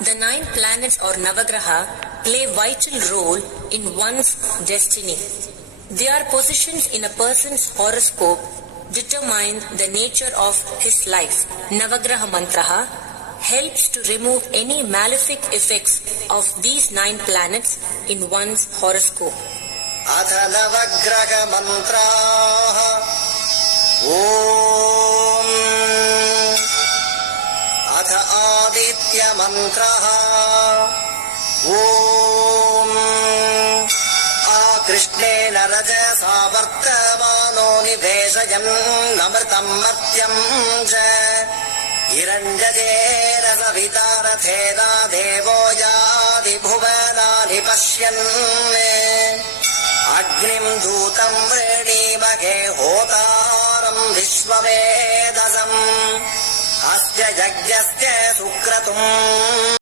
The 9 planets or Navagraha play vital role in one's destiny. Their positions in a person's horoscope determine the nature of his life. Navagraha Mantraha helps to remove any malefic effects of these 9 planets in one's horoscope. Atha Navagraha Mantraha Om Atha Aditya Mantraha Om Krishnena Rajasa Vartamano Nivesayam Namritam Matyam Ja Iranjajena Savitarathena Devo Yadi Bhuvanani Pashyanne Agnim Dhutam Vrenimage Hotaram Vishwavedasam Asya Jagyasya Sukratum